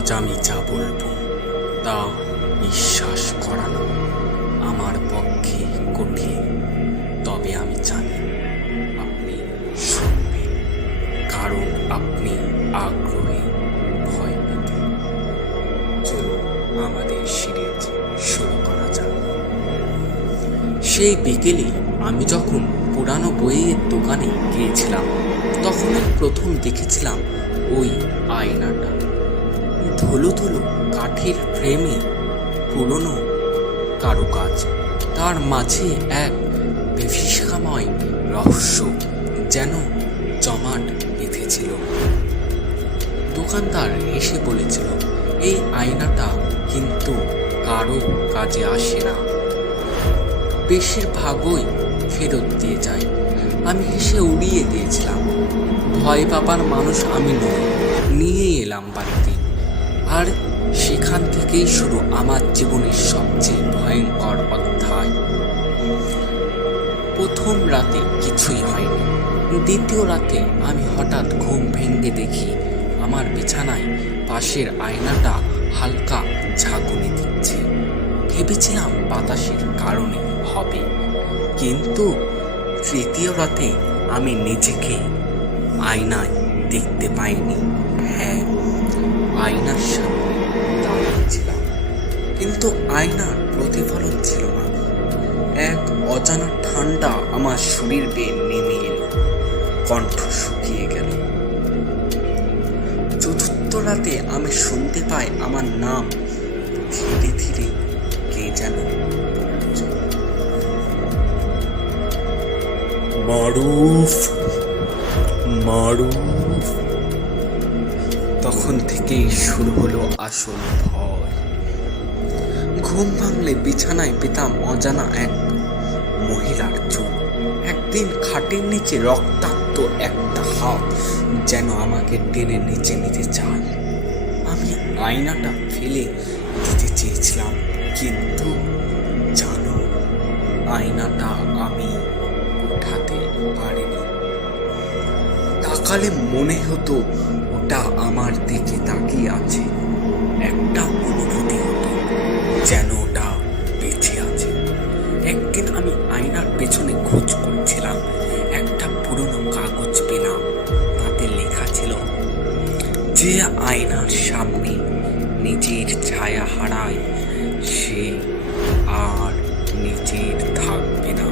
আজ আমি যা বলবো তা বিশ্বাস করানো আমার পক্ষে কঠিন, তবে আমি জানি আপনি শুনবেন, কারণ আপনি আগ্রহী ভয় পেতে। চলুন আমাদের সিরিজ শুরু করা যাক। সেই বিকেলে আমি যখন পুরানো বইয়ের দোকানে গিয়েছিলাম, তখন প্রথম দেখেছিলাম ওই আয়নাটা। ধুলো ধুলো কাঠের ফ্রেমে পুরনো কারুকাজ, তার মাঝে এক বিভীষিকাময় রহস্য যেন জমাট বেঁধেছিল। দোকানদার এসে বলেছিল, এই আয়নাটা কিন্তু কারো কাজে আসে না, বেশিরভাগই ফেরত দিয়ে যায়। আমি হেসে উড়িয়ে দিয়েছিলাম, ভয় পাবার মানুষ আমি নই। নিয়ে এলাম বাড়িতে, আর সেখান থেকেই শুরু আমার জীবনের সবচেয়ে ভয়ঙ্কর অধ্যায়। প্রথম রাতে কিছুই হয়নি। দ্বিতীয় রাতে আমি হঠাৎ ঘুম ভেঙে দেখি আমার বিছানায় পাশের আয়নাটা হালকা ঝাঁকুনি দিচ্ছে। ভেবেছিলাম বাতাসের কারণে হবে, কিন্তু তৃতীয় রাতে আমি নিজেকে আয়নায় দেখতে পাইনি। হ্যাঁ, আয়নার সামনে দাঁড়িয়েছিলাম, কিন্তু আয়নার প্রতিফলন ছিল না। এক অজানা ঠান্ডা আমার শরীর বেয়ে নেমে এলো, কণ্ঠ শুকিয়ে গেল। চতুর্থ রাতে আমি শুনতে পাই আমার নাম, ধীরে ধীরে কে যেন মারুফ, মারুফ। তখন থেকেই শুরু হলো আসল ভয়। ঘুম ভাঙলে বিছানায় পেতাম অজানা এক মহিলার চোখ। একদিন খাটের নিচে রক্তাক্ত একটা হাত যেন আমাকে টেনে নিচে নিতে চায়। আমি আয়নাটা ফেলে দিতে চেয়েছিলাম, কিন্তু জানো, আয়নাটা আমি উঠাতে পারিনি। তাকালে মনে হতো ওটা আমার দিকে তাকিয়ে আছে। একটা অনুভূতি হতো যেন ওটা বেঁচে আছে। একদিন আমি আয়নার পেছনে খোঁজ করছিলাম, একটা পুরনো কাগজ পেলাম। তাতে লেখা ছিল, যে আয়নার সামনে নিজের ছায়া হারায় সে আর নিজের থাকবে না।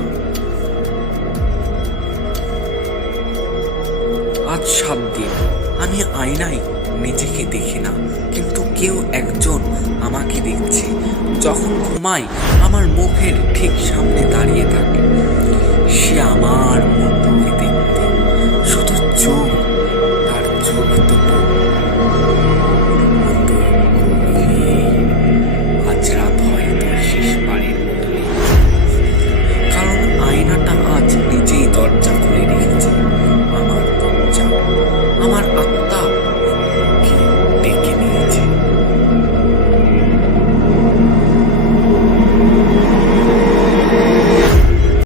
আজ 7 দিন আমি আয়নায় নিজেকে দেখি না, কিন্তু কেউ একজন আমাকে দেখছে। যখন ঘুমাই আমার মুখের ঠিক সামনে দাঁড়িয়ে থাকে। সে আমার মতোই দেখতে, শুধু চোখ